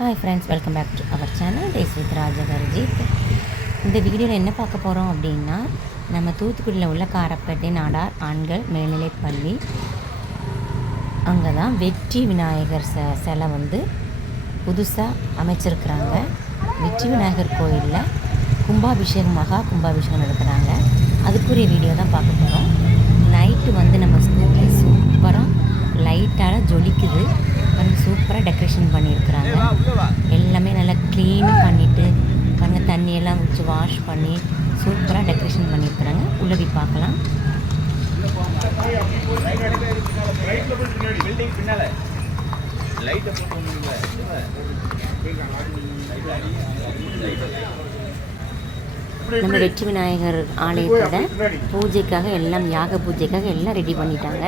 Hi friends welcome back to our channel days with Rajagarjith இந்த வீடியோவில் என்ன பார்க்க போகிறோம் அப்படின்னா நம்ம தூத்துக்குடியில் உள்ள காரப்பேட்டை நாடார் ஆண்கள் மேல்நிலைப்பள்ளி அங்கே தான் வெற்றி விநாயகர் ச சிலை வந்து புதுசாக அமைச்சிருக்கிறாங்க. வெற்றி விநாயகர் கோயிலில் கும்பாபிஷேகம் மகா கும்பாபிஷேகம் நடத்துகிறாங்க அதுக்குரிய வீடியோ தான் பார்க்க போகிறோம் நைட்டு வந்து நம்ம ஸ்கூலில் சூப்பராக லைட்டால் ஜொலிக்குது. பாருங்க டெக்கரேஷன் பண்ணியிருக்கிறாங்க. எல்லாமே நல்லா க்ளீன் பண்ணிவிட்டு பாருங்க தண்ணியெல்லாம் வச்சு வாஷ் பண்ணி சூப்பராக டெக்கரேஷன் பண்ணியிருக்கிறாங்க. உள்ளே போய் பார்க்கலாம். லைட்டை போட்டு நம்ம வெற்றி விநாயகர் ஆலயத்தோட பூஜைக்காக எல்லாம் யாக பூஜைக்காக எல்லாம் ரெடி பண்ணிட்டாங்க.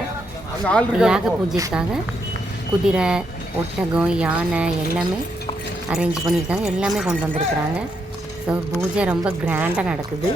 யாக பூஜைக்காக குதிரை ஒட்டகம் யானை எல்லாமே அரேஞ்ச் பண்ணியிருக்காங்க. எல்லாமே கொண்டு வந்திருக்கிறாங்க. ஸோ பூஜை ரொம்ப கிராண்டாக நடக்குது.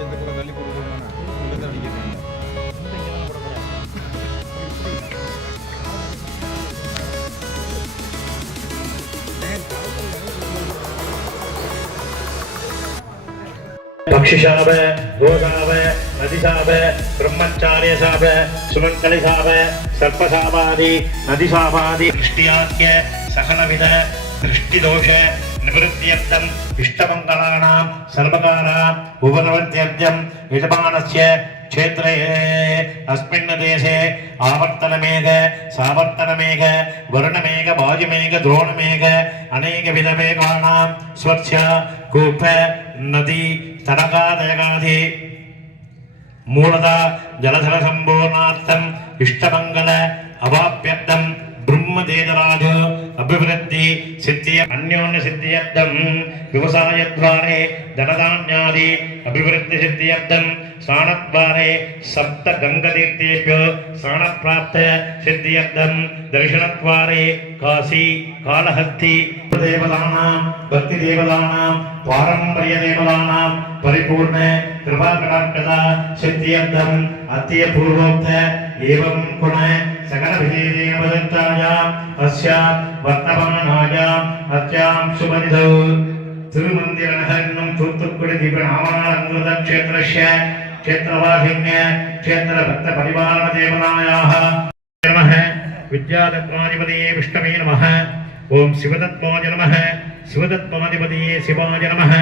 கொஞ்சம் வச்சு எந்த கூட தள்ளி போட்டு போகணும் இங்கே தான் அடிக்கிறேன் பக்ஷிசாப கோதாப நதிசாப பிரம்மச்சாரியசாப சுமங்கலிசாப சர்ப்பசாபாதி நதிசாபாதி திருஷ்டியாக்கிய சகலவித திருஷ்டிதோஷ நிவൃத்தியர்த்தம் இஷ்டமங்களானாம் சர்வகாராம் உபநவத்தியர்த்தம் यजमानस्य क्षेत्रे अस्मिन् देशे आवर्तनमेघ सावर्तनमेघ वर्णमेघ वायुमेघ द्रोणमेघ अनेकविधमेघानां स्वच्छ कूप नदी तडागादयगादि मूलदा जलधरसम्पूर्णार्थम् इष्टमङ्गल अवाप्यर्थम् ధర్మధేతరాజు అభివృద్ధి సిద్ధి అన్యోన్య సిద్ధియర్థం వ్యవసాయద్వారే ధనధాన్యాది అభివృద్ధి సిద్ధియర్థం ஸ்நானத்வாரே சப்த கங்கதீர்த்தேபியோ ஸ்நானப்பிராப்த சித்தியர்த்தம் தரிசனத்வாரே காசி காலஹஸ்தி தேவதானாம் பக்தி தேவதானாம் பாரம்பரிய தேவதானாம் பரிபூர்ண கிருபாகடாட்கதா சித்தியர்த்தம் அத்திய பூர்வோக்த ஏவம் குண சகலவிதேன வதந்தாயாம் அஸ்யாம் திருமந்திர நகர் தூத்துக்குடி தீப நாமநாத க்ஷேத்திரஸ்ய क्षेत्रवासिन्य क्षेत्रभक्त परिपालन देवतायाः नमः विद्यादत्ताधिपतये विष्णवे नमः ॐ शिवदत्त्वाय नमः शिवदत्त्वाधिपतये शिवाय नमः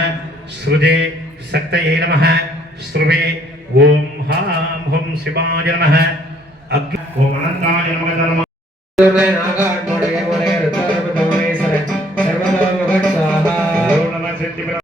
सृजे शक्तये नमः श्रुवे ॐ हां हुं शिवाय नमः अग्नि ॐ अनन्ताय नमः